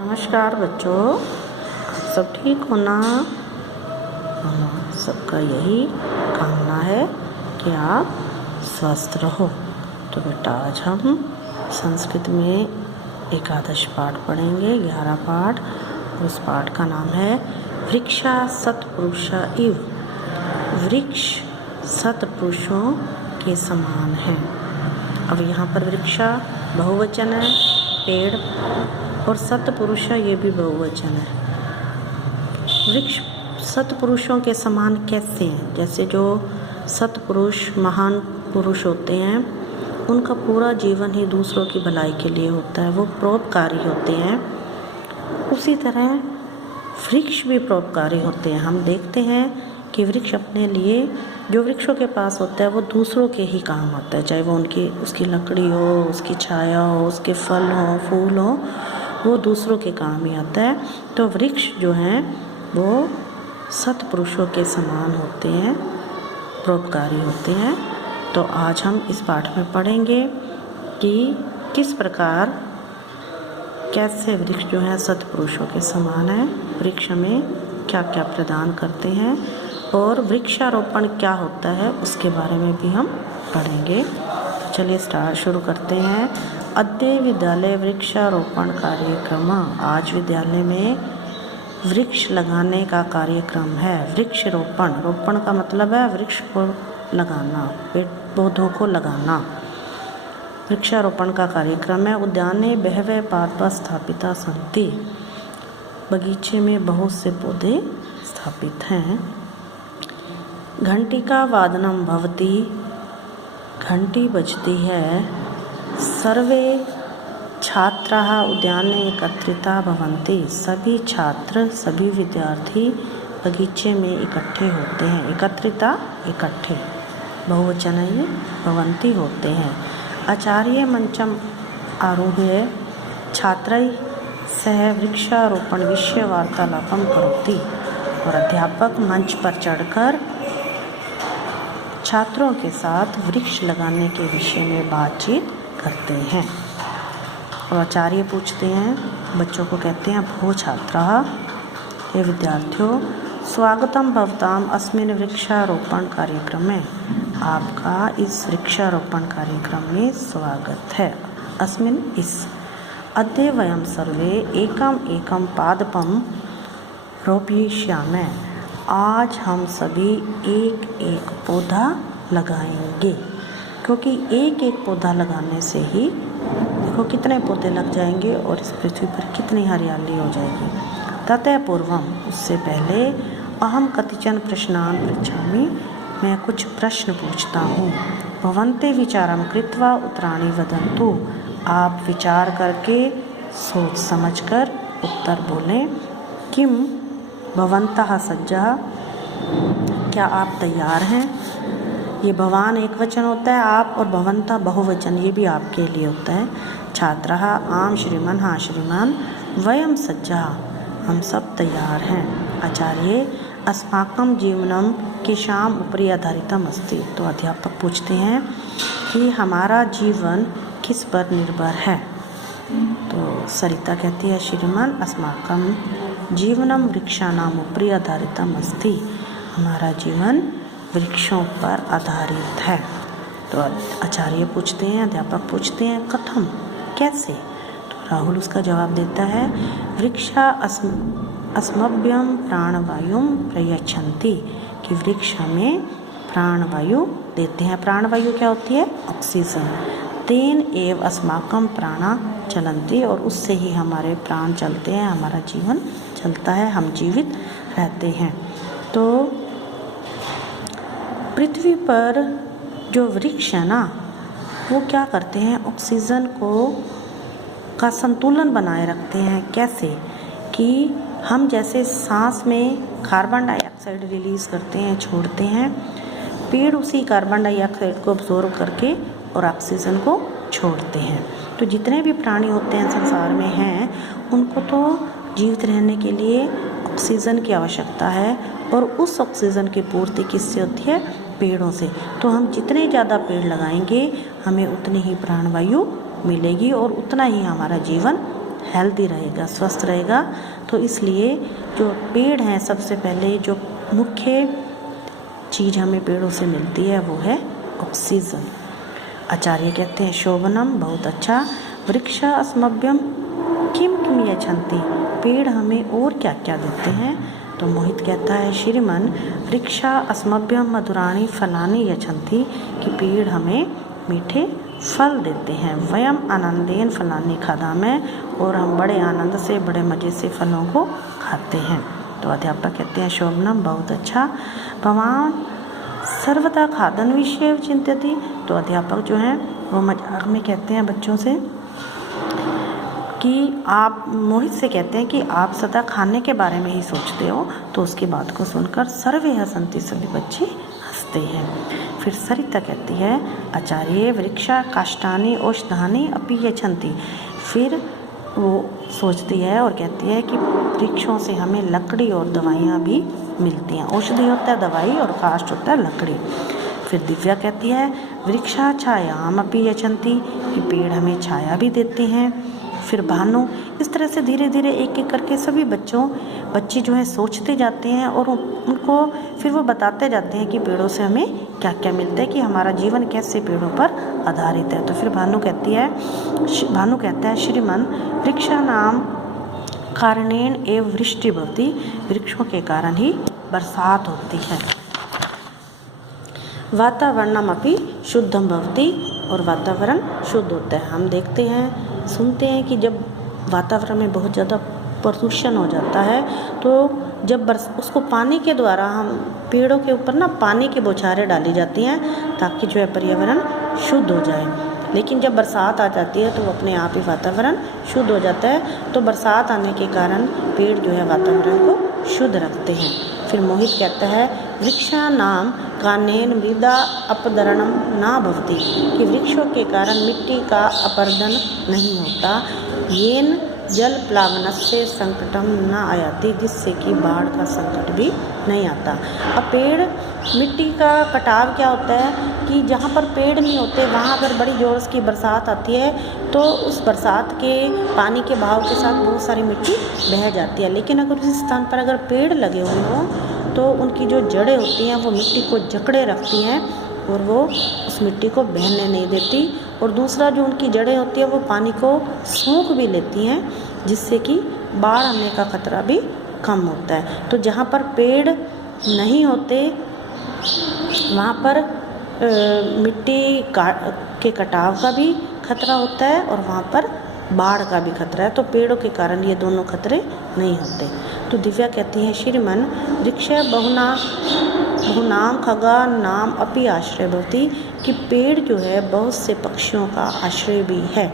नमस्कार बच्चों, आप सब ठीक हो ना। सबका यही कामना है कि आप स्वस्थ रहो। तो बेटा आज हम संस्कृत में एकादश पाठ पढ़ेंगे, 11 पाठ। उस पाठ का नाम है वृक्षा सत्पुरुषा इव। वृक्ष सत्पुरुषों के समान है। अब यहाँ पर वृक्षा बहुवचन है, पेड़, और सत्पुरुष ये भी बहुवचन है। वृक्ष सत्पुरुषों के समान कैसे हैं? जैसे जो सत्पुरुष महान पुरुष होते हैं उनका पूरा जीवन ही दूसरों की भलाई के लिए होता है, वो परोपकारी होते हैं। उसी तरह वृक्ष भी परोपकारी होते हैं। हम देखते हैं कि वृक्ष अपने लिए, जो वृक्षों के पास होता है वो दूसरों के ही काम आता है, चाहे वो उसकी लकड़ी हो, उसकी छाया हो, उसके फल हो, फूल हो, वो दूसरों के काम ही आता है। तो वृक्ष जो हैं वो सत्पुरुषों के समान होते हैं, परोपकारी होते हैं। तो आज हम इस पाठ में पढ़ेंगे कि किस प्रकार कैसे वृक्ष जो है सत्पुरुषों के समान है, वृक्ष में क्या क्या प्रदान करते हैं, और वृक्षारोपण क्या होता है उसके बारे में भी हम पढ़ेंगे। तो चलिए शुरू करते हैं। अद्य विद्यालय वृक्षारोपण कार्यक्रम। आज विद्यालय में वृक्ष लगाने का कार्यक्रम है। वृक्षारोपण, रोपण का मतलब है वृक्ष को लगाना, पेड़ पौधों को लगाना। वृक्षारोपण का कार्यक्रम है। उद्याने बहवे पार्श्व स्थापिता सन्ति। बगीचे में बहुत से पौधे स्थापित हैं। घंटिका वादनम भवति। घंटी बजती है। सर्वे छात्राः उद्याने एकत्रिता भवन्ति। सभी छात्र, सभी विद्यार्थी बगीचे में इकट्ठे होते हैं। एकत्रिता, इकट्ठे, बहुवचन है ये, भवन्ति होते हैं। आचार्य मंचम आरूह्य छात्रैः सह वृक्षारोपण विषय वार्तालापम करोति। और अध्यापक मंच पर चढ़कर छात्रों के साथ वृक्ष लगाने के विषय में बातचीत करते हैं। और आचार्य पूछते हैं, बच्चों को कहते हैं, भो छात्राः, ये विद्यार्थियों, स्वागतम भवताम अस्मिन् वृक्षारोपण कार्यक्रम में। आपका इस वृक्षारोपण कार्यक्रम में स्वागत है। अस्मिन्, इस। अद्य वयं सर्वे एकम एकम पादपम रोपयिष्यामः। आज हम सभी एक एक पौधा लगाएंगे, क्योंकि एक एक पौधा लगाने से ही देखो कितने पौधे लग जाएंगे और इस पृथ्वी पर कितनी हरियाली हो जाएगी। ततः पूर्वम, उससे पहले, अहम कतिचन प्रश्नान पृच्छामि, मैं कुछ प्रश्न पूछता हूँ। भवन्ते विचारम कृत्वा उत्तराणि वदन्तु। आप विचार करके, सोच समझकर उत्तर बोलें। किम भवन्तः सज्जाः। क्या आप तैयार हैं? ये भवान एक वचन होता है आप, और भवन्तः बहुवचन, ये भी आपके लिए होता है। छात्राः आम श्रीमान, हाँ श्रीमान। वयं सज्जाः, हम सब तैयार हैं। आचार्य अस्माकं जीवनम केषाम् उपरि आधारितम् अस्ति। तो अध्यापक पूछते हैं कि हमारा जीवन किस पर निर्भर है। तो सरिता कहती है, श्रीमान अस्माकं जीवनम वृक्षाणाम् उपरि आधारितम् अस्ति। हमारा जीवन वृक्षों पर आधारित है। तो आचार्य पूछते हैं, अध्यापक पूछते हैं, कथम, कैसे। तो राहुल उसका जवाब देता है, वृक्षा अस्मभ्यम प्राणवायुम प्रयच्छन्ति। कि वृक्ष हमें प्राणवायु देते हैं। प्राणवायु क्या होती है? ऑक्सीजन। तेन एव अस्माकं प्राणा चलन्ति। और उससे ही हमारे प्राण चलते हैं, हमारा जीवन चलता है, हम जीवित रहते हैं। तो पृथ्वी पर जो वृक्ष है ना, वो क्या करते हैं? ऑक्सीजन का संतुलन बनाए रखते हैं। कैसे? कि हम जैसे सांस में कार्बन डाइऑक्साइड रिलीज़ करते हैं, छोड़ते हैं, पेड़ उसी कार्बन डाइऑक्साइड को अब्जॉर्ब करके और ऑक्सीजन को छोड़ते हैं। तो जितने भी प्राणी होते हैं संसार में हैं, उनको तो जीवित रहने के लिए ऑक्सीजन की आवश्यकता है, और उस ऑक्सीजन की पूर्ति किससे होती है? पेड़ों से। तो हम जितने ज़्यादा पेड़ लगाएंगे, हमें उतनी ही प्राणवायु मिलेगी और उतना ही हमारा जीवन हेल्दी रहेगा, स्वस्थ रहेगा। तो इसलिए जो पेड़ हैं, सबसे पहले जो मुख्य चीज़ हमें पेड़ों से मिलती है वो है ऑक्सीजन। आचार्य कहते हैं शोभनम, बहुत अच्छा। वृक्ष अस्मभ्यम किम किम यच्छन्ति, पेड़ हमें और क्या क्या देते हैं। तो मोहित कहता है श्रीमन वृक्षा अस्मभ्यम मधुराणि फलानि यच्छन्ति, कि पेड़ हमें मीठे फल देते हैं। वयम आनंदेन फलानि खादामः, और हम बड़े आनंद से, बड़े मज़े से फलों को खाते हैं। तो अध्यापक कहते हैं शोभनम, बहुत अच्छा। भवान सर्वदा खादन विषय चिंतति, तो अध्यापक जो हैं वो मजाक में कहते हैं बच्चों से कि आप, मोहित से कहते हैं कि आप सदा खाने के बारे में ही सोचते हो। तो उसकी बात को सुनकर सर्वे हसन्ति, सभी बच्चे हंसते हैं। फिर सरिता कहती है आचार्य वृक्षा काष्ठानि औषधानि अपि यच्छन्ति, फिर वो सोचती है और कहती है कि वृक्षों से हमें लकड़ी और दवाइयाँ भी मिलती हैं। औषधि होता है दवाई और काष्ठ होता है लकड़ी। फिर दिव्या कहती है वृक्षा छायाम अपि यच्छन्ति, कि पेड़ हमें छाया भी देते हैं। फिर भानु, इस तरह से धीरे धीरे एक एक करके सभी बच्चे जो हैं सोचते जाते हैं और उनको फिर वो बताते जाते हैं कि पेड़ों से हमें क्या क्या मिलता है, कि हमारा जीवन कैसे पेड़ों पर आधारित है। तो फिर भानु कहता है श्रीमन वृक्षा नाम कारणेन एव वृष्टि भवति, वृक्षों के कारण ही बरसात होती है। वातावरणम अपि शुद्धम भवति, और वातावरण शुद्ध होता है। हम देखते हैं, सुनते हैं कि जब वातावरण में बहुत ज़्यादा प्रदूषण हो जाता है तो जब उसको पानी के द्वारा, हम पेड़ों के ऊपर ना पानी की बौछारें डाली जाती हैं ताकि जो है पर्यावरण शुद्ध हो जाए। लेकिन जब बरसात आ जाती है तो वो अपने आप ही वातावरण शुद्ध हो जाता है। तो बरसात आने के कारण पेड़ जो है वातावरण को शुद्ध रखते हैं। फिर मोहित कहता है वृक्षा नाम कानेन मृदा अपदरणम ना भवति, कि वृक्षों के कारण मिट्टी का अपरदन नहीं होता। येन जल प्लावनस्य संकटम न आयाति, जिससे कि बाढ़ का संकट भी नहीं आता। अब पेड़, मिट्टी का कटाव क्या होता है कि जहाँ पर पेड़ नहीं होते वहाँ अगर बड़ी जोर की बरसात आती है तो उस बरसात के पानी के बहाव के साथ बहुत सारी मिट्टी बह जाती है। लेकिन अगर उस स्थान पर अगर पेड़ लगे हुए हों तो उनकी जो जड़ें होती हैं वो मिट्टी को जकड़े रखती हैं और वो उस मिट्टी को बहने नहीं देती। और दूसरा जो उनकी जड़ें होती है वो पानी को सोख भी लेती हैं, जिससे कि बाढ़ आने का खतरा भी कम होता है। तो जहाँ पर पेड़ नहीं होते वहाँ पर मिट्टी के कटाव का भी खतरा होता है और वहाँ पर बाढ़ का भी खतरा है। तो पेड़ों के कारण ये दोनों खतरे नहीं होते। तो दिव्या कहती है श्रीमन वृक्ष बहुनाम खगा नाम अपि आश्रय भवति, कि पेड़ जो है बहुत से पक्षियों का आश्रय भी है,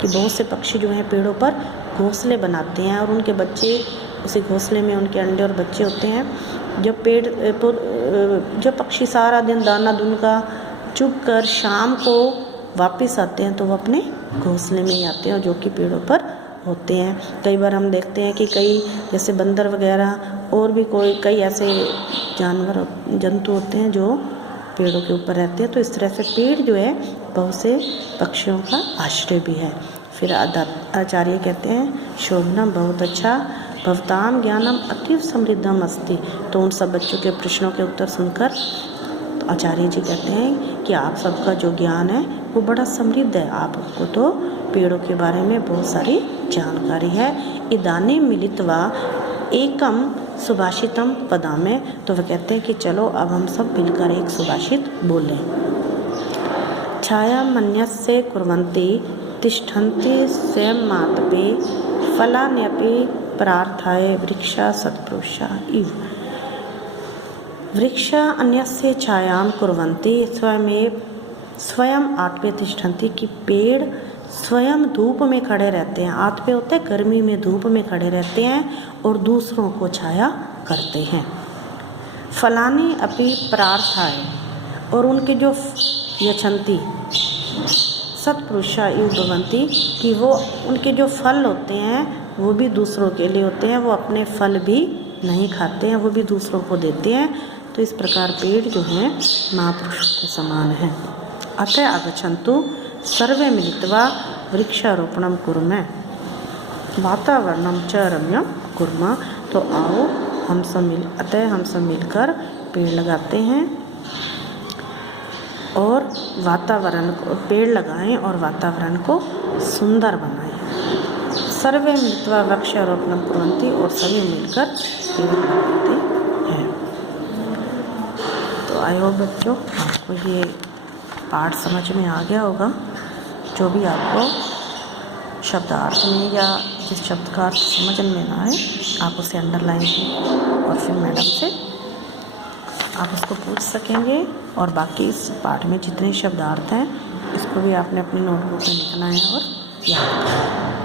कि बहुत से पक्षी जो हैं पेड़ों पर घोंसले बनाते हैं और उनके बच्चे उसी घोंसले में, उनके अंडे और बच्चे होते हैं। जब पक्षी सारा दिन दाना दून का चुग कर शाम को वापस आते हैं तो वो अपने घोंसले में ही आते हैं, जो कि पेड़ों पर होते हैं। कई बार हम देखते हैं कि कई जैसे बंदर वगैरह और भी कई ऐसे जंतु होते हैं जो पेड़ों के ऊपर रहते हैं। तो इस तरह से पेड़ जो है बहुत से पक्षियों का आश्रय भी है। फिर आचार्य कहते हैं शोभनम, बहुत अच्छा। भवताम ज्ञानम अतीव समृद्धम अस्ति, तो उन सब बच्चों के प्रश्नों के उत्तर सुनकर तो आचार्य जी कहते हैं कि आप सबका जो ज्ञान है वो बड़ा समृद्ध है, आपको तो पेड़ों के बारे में बहुत सारी जानकारी है। इदानीं मिलित्वा एकम सुभाषितम पदामे, तो वह कहते हैं कि चलो अब हम सब मिलकर एक सुभाषित बोलें। छाया मन्यस्य कुर्वन्ति तिष्ठन्ति स्वयं मातपे, फलान्यपि प्रार्थाय वृक्षा सत्पुरुषा इव। वृक्षा अन्यस्य छायां कुर्वन्ति स्वयं आत्मे तिष्ठन्ति, कि पेड़ स्वयं धूप में खड़े रहते हैं। आत्मे होते हैं गर्मी में, धूप में खड़े रहते हैं और दूसरों को छाया करते हैं। फलानि अपि प्रार्थाय, और उनके जो यच्छन्ति सत्पुरुषा इव भवन्ति, कि वो उनके जो फल होते हैं वो भी दूसरों के लिए होते हैं, वो अपने फल भी नहीं खाते हैं, वो भी दूसरों को देते हैं। तो इस प्रकार पेड़ जो हैं महापुरुष के समान हैं। अतः आगच्छन्तु सर्वे मिलित्वा वृक्षारोपणम कुर्मः। वातावरणम च रम्यम कुर्मा। तो आओ हम सब मिलकर पेड़ लगाते हैं और पेड़ लगाएं और वातावरण को सुंदर बनाएं। सर्वे मिलित्वा वृक्षारोपणं कुर्वन्ति, और सभी मिलकर पेड़ लगाते हैं। तो आई होप बच्चों आपको ये पाठ समझ में आ गया होगा। जो भी आपको शब्दार्थ में या जिस शब्द का अर्थ समझ में ना आए आप उसे अंडरलाइन कीजिए और फिर मैडम से आप उसको पूछ सकेंगे। और बाकी इस पाठ में जितने शब्दार्थ हैं इसको भी आपने अपनी नोटबुक में लिखना है और याद करना है।